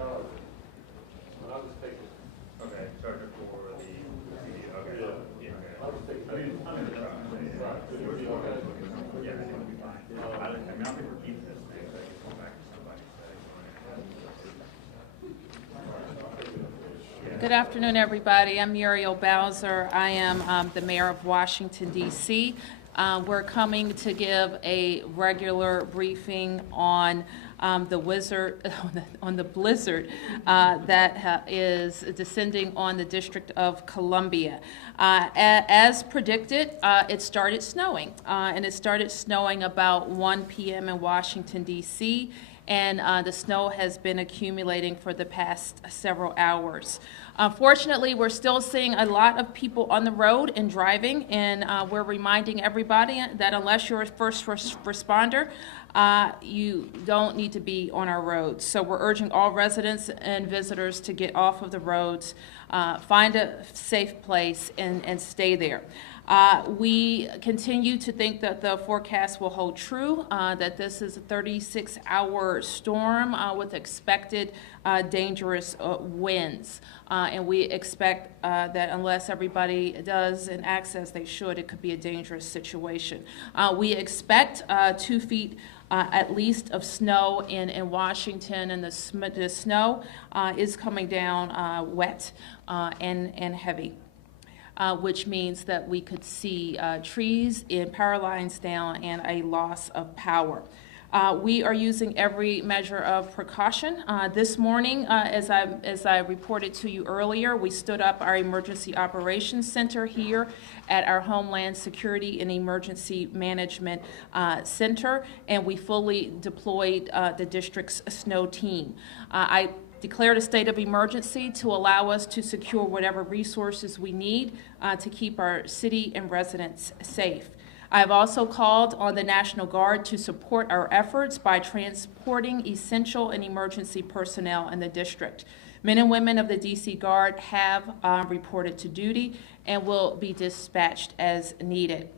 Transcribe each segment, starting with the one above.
I'll just take it. Okay, charger for the CD. Okay. Yeah. I'll just take it. Yeah, I think we're fine. I mean, I think we're keeping this thing, so I can come back to somebody and say. Good afternoon, everybody. I'm Muriel Bowser. I am the mayor of Washington, D.C. We're coming to give a regular briefing on the blizzard that is descending on the District of Columbia. As predicted, it started snowing, and it started snowing about 1 p.m. in Washington, D.C., and the snow has been accumulating for the past several hours. Fortunately, we're still seeing a lot of people on the road and driving, and we're reminding everybody that unless you're a first responder, you don't need to be on our roads. So we're urging all residents and visitors to get off of the roads, find a safe place, and stay there. We continue to think that the forecast will hold true, that this is a 36-hour storm with expected dangerous winds. And we expect that unless everybody does and acts as they should, it could be a dangerous situation. We expect 2 feet at least of snow in Washington, and the snow is coming down wet and heavy. Which means that we could see trees and power lines down and a loss of power. We are using every measure of precaution. This morning, as I reported to you earlier, we stood up our Emergency Operations Center here at our Homeland Security and Emergency Management Center, and we fully deployed the district's snow team. I declared a state of emergency to allow us to secure whatever resources we need to keep our city and residents safe. I've also called on the National Guard to support our efforts by transporting essential and emergency personnel in the district. Men and women of the D.C. Guard have reported to duty and will be dispatched as needed.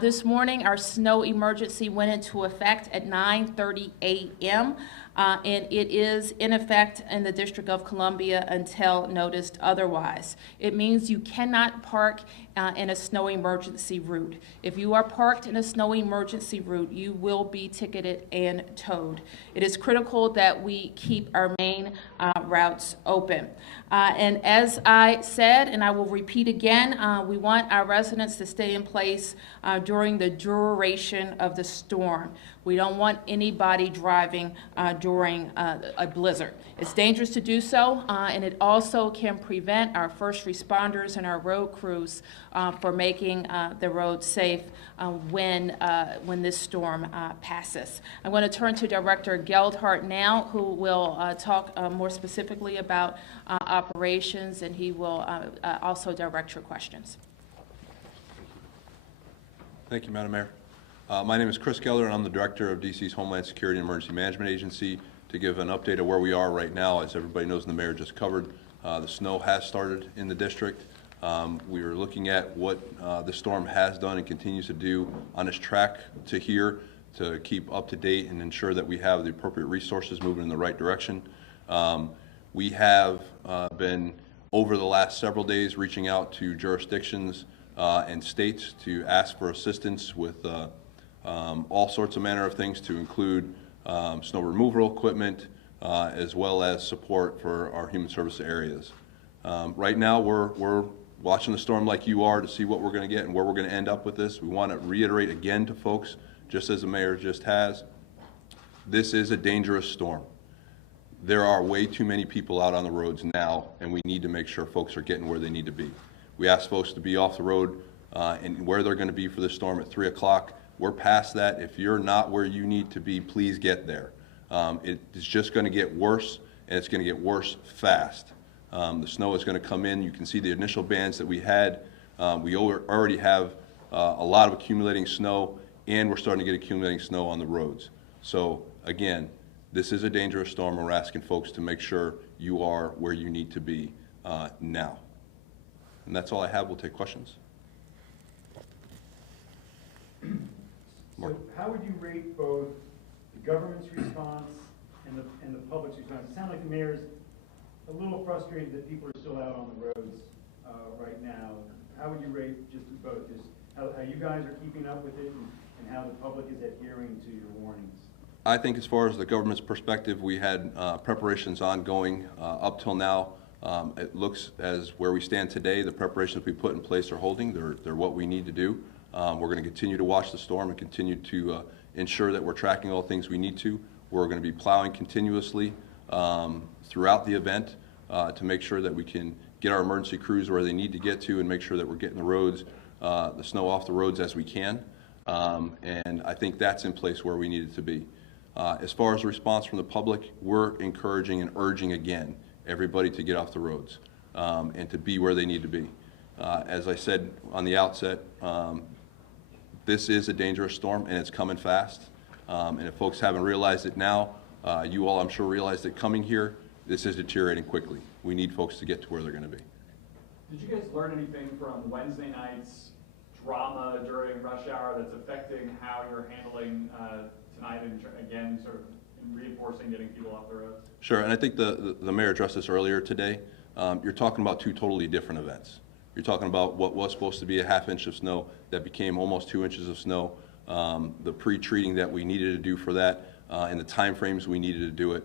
This morning, our snow emergency went into effect at 9:30 a.m., and it is in effect in the District of Columbia until noticed otherwise. It means you cannot park in a snow emergency route. If you are parked in a snow emergency route, you will be ticketed and towed. It is critical that we keep our main routes open. And as I said, and I will repeat again, we want our residents to stay in place during the duration of the storm. We don't want anybody driving during a blizzard. It's dangerous to do so, and it also can prevent our first responders and our road crews for making the road safe when this storm passes. I'm going to turn to Director Geldhart now, who will talk more specifically about operations, and he will also direct your questions. Thank you, Madam Mayor. My name is Chris Geller, and I'm the Director of DC's Homeland Security and Emergency Management Agency. To give an update of where we are right now, as everybody knows and the Mayor just covered, the snow has started in the district. We are looking at what the storm has done and continues to do on its track to here to keep up to date and ensure that we have the appropriate resources moving in the right direction. We have been, over the last several days, reaching out to jurisdictions and states to ask for assistance with all sorts of manner of things, to include snow removal equipment, as well as support for our human service areas. Right now, we're watching the storm like you are to see what we're going to get and where we're going to end up with this. We want to reiterate again to folks, just as the Mayor just has, this is a dangerous storm. There are way too many people out on the roads now, and we need to make sure folks are getting where they need to be. We ask folks to be off the road and where they're going to be for the storm at 3 o'clock. We're past that. If you're not where you need to be, please get there. It's just going to get worse, and it's going to get worse fast. The snow is going to come in. You can see the initial bands that we had. We already have a lot of accumulating snow, and we're starting to get accumulating snow on the roads. So again, this is a dangerous storm. We're asking folks to make sure you are where you need to be now. And that's all I have. We'll take questions. So how would you rate both the government's response and the public's response. It sounds like the mayor's a little frustrated that people are still out on the roads right now. How would you rate just both this, how you guys are keeping up with it and how the public is adhering to your warnings? I think as far as the government's perspective, we had preparations ongoing up till now. It looks as where we stand today, the preparations we put in place are holding. They're what we need to do. We're going to continue to watch the storm and continue to ensure that we're tracking all things we need to. We're going to be plowing continuously throughout the event to make sure that we can get our emergency crews where they need to get to and make sure that we're getting the roads, the snow off the roads as we can. And I think that's in place where we need it to be. As far as the response from the public, we're encouraging and urging again everybody to get off the roads and to be where they need to be. As I said on the outset, this is a dangerous storm and it's coming fast. And if folks haven't realized it now, you all I'm sure realized that coming here, this is deteriorating quickly. We need folks to get to where they're going to be. Did you guys learn anything from Wednesday night's drama during rush hour that's affecting how you're handling tonight and again sort of reinforcing getting people off the roads? Sure, and I think the mayor addressed this earlier today. You're talking about two totally different events. You're talking about what was supposed to be a ½ inch of snow that became almost 2 inches of snow, the pre-treating that we needed to do for that, and the time frames we needed to do it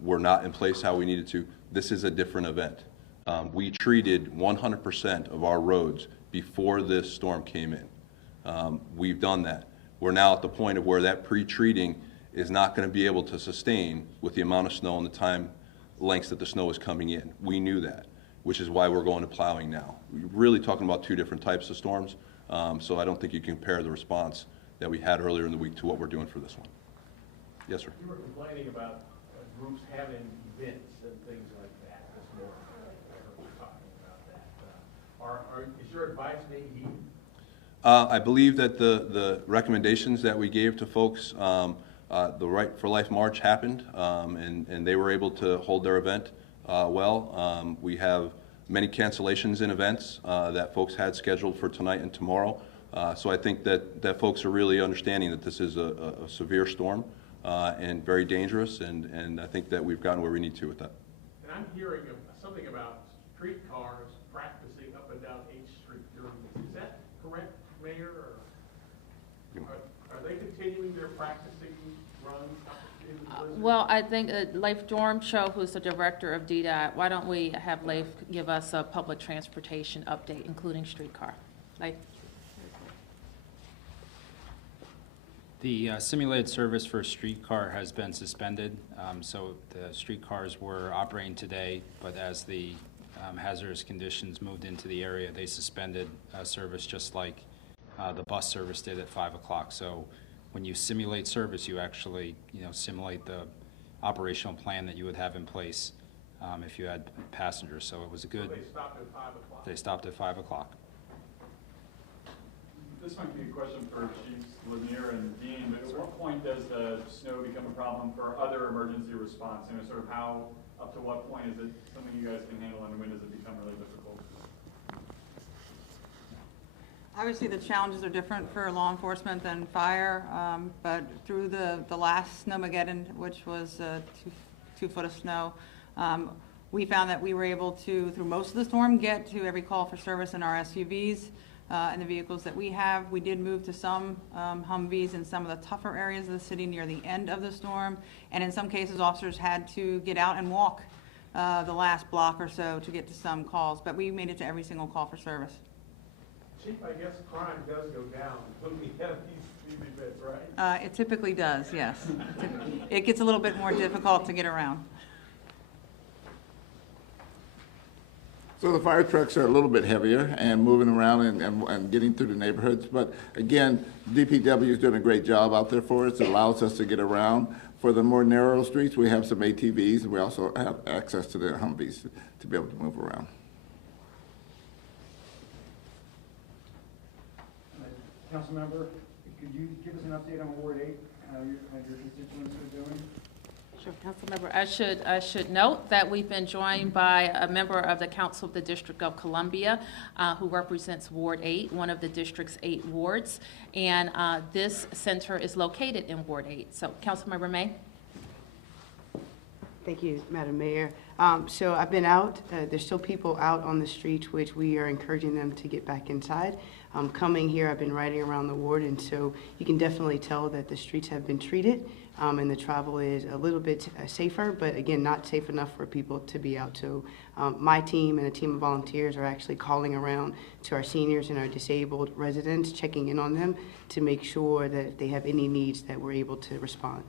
were not in place how we needed to. This is a different event. We treated 100% of our roads before this storm came in. We've done that. We're now at the point of where that pre-treating is not going to be able to sustain with the amount of snow and the time lengths that the snow is coming in. We knew that, which is why we're going to plowing now. We're really talking about two different types of storms, so I don't think you can compare the response that we had earlier in the week to what we're doing for this one. Yes, sir. You were complaining about groups having events and things like that this morning. I heard you talking about that. Is your advice being heeded? I believe that the recommendations that we gave to folks, the Right for Life March happened, and they were able to hold their event well. We have many cancellations in events that folks had scheduled for tonight and tomorrow. So I think that folks are really understanding that this is a severe storm and very dangerous, and I think that we've gotten where we need to with that. And I'm hearing something about streetcars practicing up and down H Street during this. Is that correct, Mayor? Or are they continuing their practicing runs up in the blizzard? Well, I think Leif Dormshow, who's the director of DDOT, why don't we have Leif give us a public transportation update, including streetcar? Leif? The simulated service for streetcar has been suspended, so the streetcars were operating today, but as the hazardous conditions moved into the area, they suspended service just like the bus service did at 5 o'clock. So when you simulate service, you actually simulate the operational plan that you would have in place if you had passengers. So it was a good. So they stopped at 5 o'clock. They stopped at 5 o'clock. This might be a question for Chiefs Lanier and Dean, but at what point does the snow become a problem for other emergency response? Sort of how, up to what point is it something you guys can handle, and when does it become really difficult? Obviously, the challenges are different for law enforcement than fire, but through the last Snowmageddon, which was 2 foot of snow, we found that we were able to, through most of the storm, get to every call for service in our SUVs. And the vehicles that we have. We did move to some Humvees in some of the tougher areas of the city near the end of the storm, and in some cases officers had to get out and walk the last block or so to get to some calls, but we made it to every single call for service. Chief, I guess crime does go down when we have these events, right? It typically does, yes. It gets a little bit more difficult to get around. So the fire trucks are a little bit heavier and moving around and getting through the neighborhoods. But again, DPW is doing a great job out there for us. It allows us to get around. For the more narrow streets, we have some ATVs, and we also have access to the Humvees to be able to move around. Councilmember, could you give us an update on Ward 8, how your constituents are doing? Sure, Councilmember. I should note that we've been joined by a member of the Council of the District of Columbia who represents Ward 8, one of the district's 8 wards, and this center is located in Ward 8. So, Councilmember May. Thank you, Madam Mayor. So I've been out. There's still people out on the streets, which we are encouraging them to get back inside. Coming here, I've been riding around the ward, and so you can definitely tell that the streets have been treated, and the travel is a little bit safer, but again, not safe enough for people to be out. So my team and a team of volunteers are actually calling around to our seniors and our disabled residents, checking in on them to make sure that if they have any needs, that we're able to respond.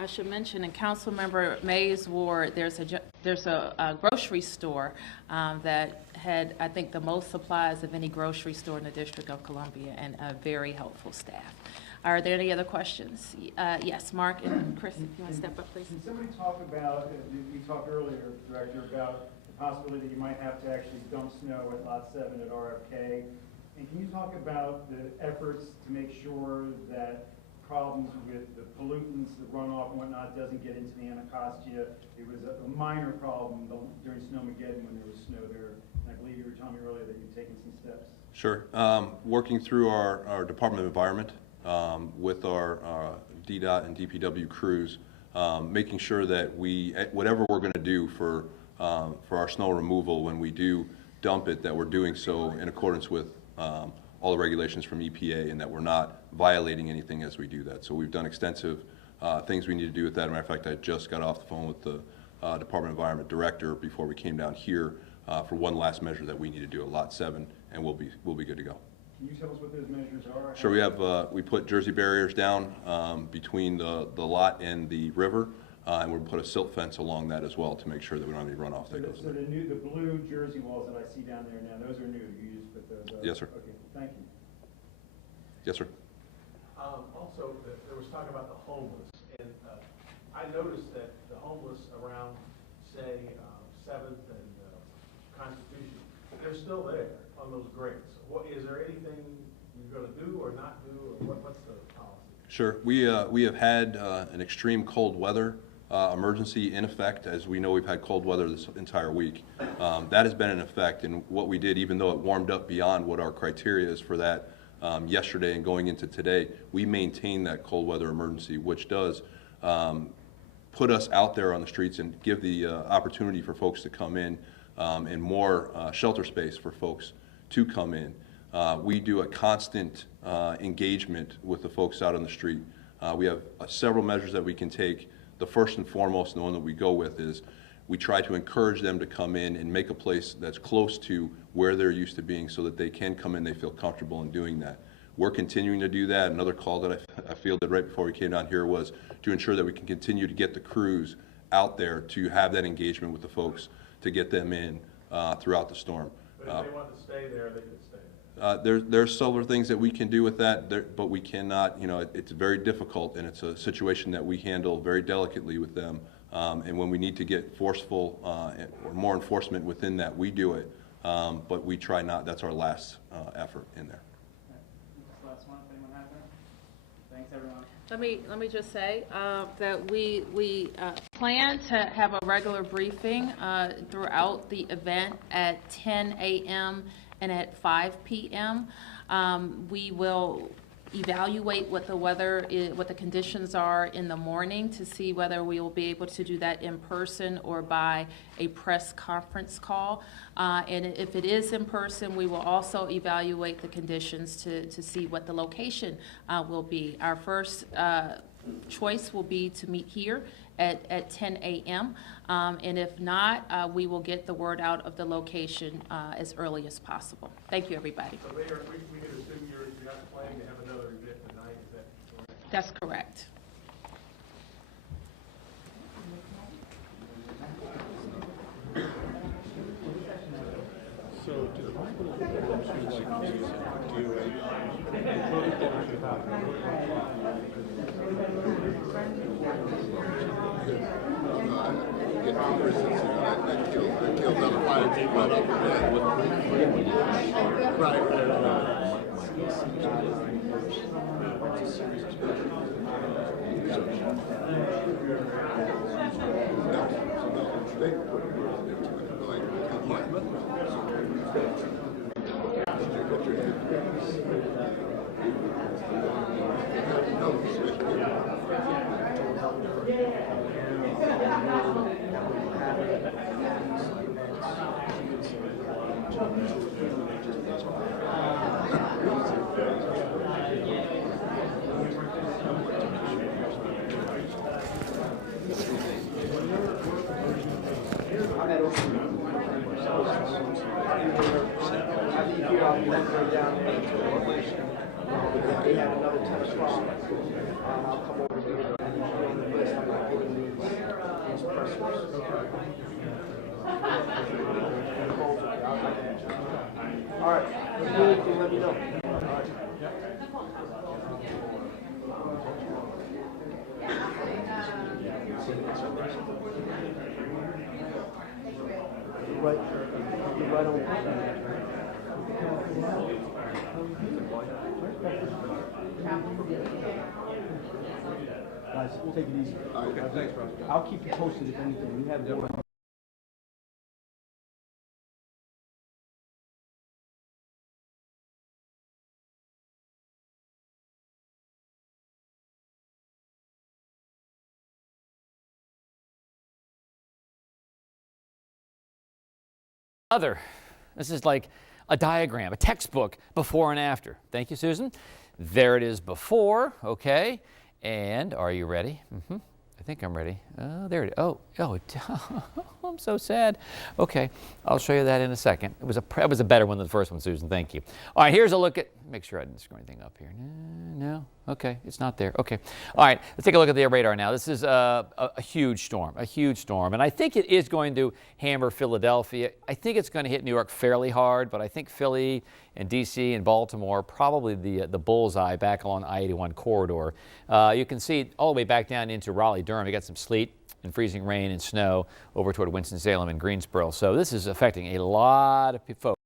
I should mention in Councilmember May's ward, there's a grocery store that had, I think, the most supplies of any grocery store in the District of Columbia, and a very helpful staff. Are there any other questions? Yes, Mark and Chris, if you want to step up, please. Can somebody talk about, we talked earlier, Director, about the possibility that you might have to actually dump snow at Lot 7 at RFK? And can you talk about the efforts to make sure that problems with the pollutants, the runoff and whatnot doesn't get into the Anacostia? It was a minor problem during Snowmageddon when there was snow there. And I believe you were telling me earlier that you've taken some steps. Sure. Working through our Department of Environment with our DDOT and DPW crews, making sure that whatever we're going to do for our snow removal when we do dump it, that we're doing so in accordance with all the regulations from EPA, and that we're not violating anything as we do that. So we've done extensive things we need to do with that. As a matter of fact, I just got off the phone with the Department of Environment Director before we came down here for one last measure that we need to do at Lot 7, and we'll be good to go. Can you tell us what those measures are? Sure. We have we put Jersey barriers down between the lot and the river, and we'll put a silt fence along that as well to make sure that we don't have any runoff that goes. So the blue Jersey walls that I see down there now, those are new. You just put those up? Yes, sir. Okay, thank you. Yes, sir. Also, there was talk about the homeless, and I noticed that the homeless around, say, 7th and Constitution, they're still there on those grates. Is there anything you're going to do or not do, or what's the policy? Sure. We have had an extreme cold weather emergency in effect. As we know, we've had cold weather this entire week. That has been in effect, and what we did, even though it warmed up beyond what our criteria is for that yesterday and going into today, we maintained that cold weather emergency, which does put us out there on the streets and give the opportunity for folks to come in and more shelter space for folks to come in. We do a constant engagement with the folks out on the street. We have several measures that we can take. The first and foremost, and the one that we go with, is we try to encourage them to come in and make a place that's close to where they're used to being so that they can come in, they feel comfortable in doing that. We're continuing to do that. Another call that I fielded right before we came down here was to ensure that we can continue to get the crews out there to have that engagement with the folks to get them in throughout the storm. But if they want to stay there, they can stay there. There's several things that we can do with that, but we cannot, it's very difficult, and it's a situation that we handle very delicately with them. And when we need to get forceful or more enforcement within that, we do it. But we try not, that's our last effort in there. Last one, if anyone has that? Thanks, everyone. Let me just say that we plan to have a regular briefing throughout the event at 10 a.m. and at 5 p.m. We will evaluate what the weather is, what the conditions are in the morning, to see whether we will be able to do that in person or by a press conference call. And if it is in person, we will also evaluate the conditions to see what the location will be. Our first choice will be to meet here at 10 a.m. And if not, we will get the word out of the location as early as possible. Thank you, everybody. So Mayor, we can assume you're not planning to have another event tonight, is that correct? That's correct. So do the hospital like to do No. they have another 10 o'clock. I'll come over here and be on the list. I'm not getting these pressers. All right, if you do anything, let me know. All right. Right, right on. Guys, take it easy. Okay, thanks, Russ. I'll keep you posted if anything. You have more. Other. This is like a diagram, a textbook, before and after. Thank you, Susan. There it is before, okay. And are you ready? I think I'm ready. There it is. Oh, I'm so sad. Okay, I'll show you that in a second. It was a better one than the first one, Susan. Thank you. All right, here's a look at, make sure I didn't screw anything up here. No, okay, it's not there. Okay. All right, let's take a look at the radar now. This is a huge storm, and I think it is going to hammer Philadelphia. I think it's going to hit New York fairly hard, but I think Philly and DC and Baltimore, probably the bullseye back along the I-81 corridor. You can see all the way back down into Raleigh-Durham. You got some sleet and freezing rain and snow over toward Winston-Salem and Greensboro. So this is affecting a lot of folks.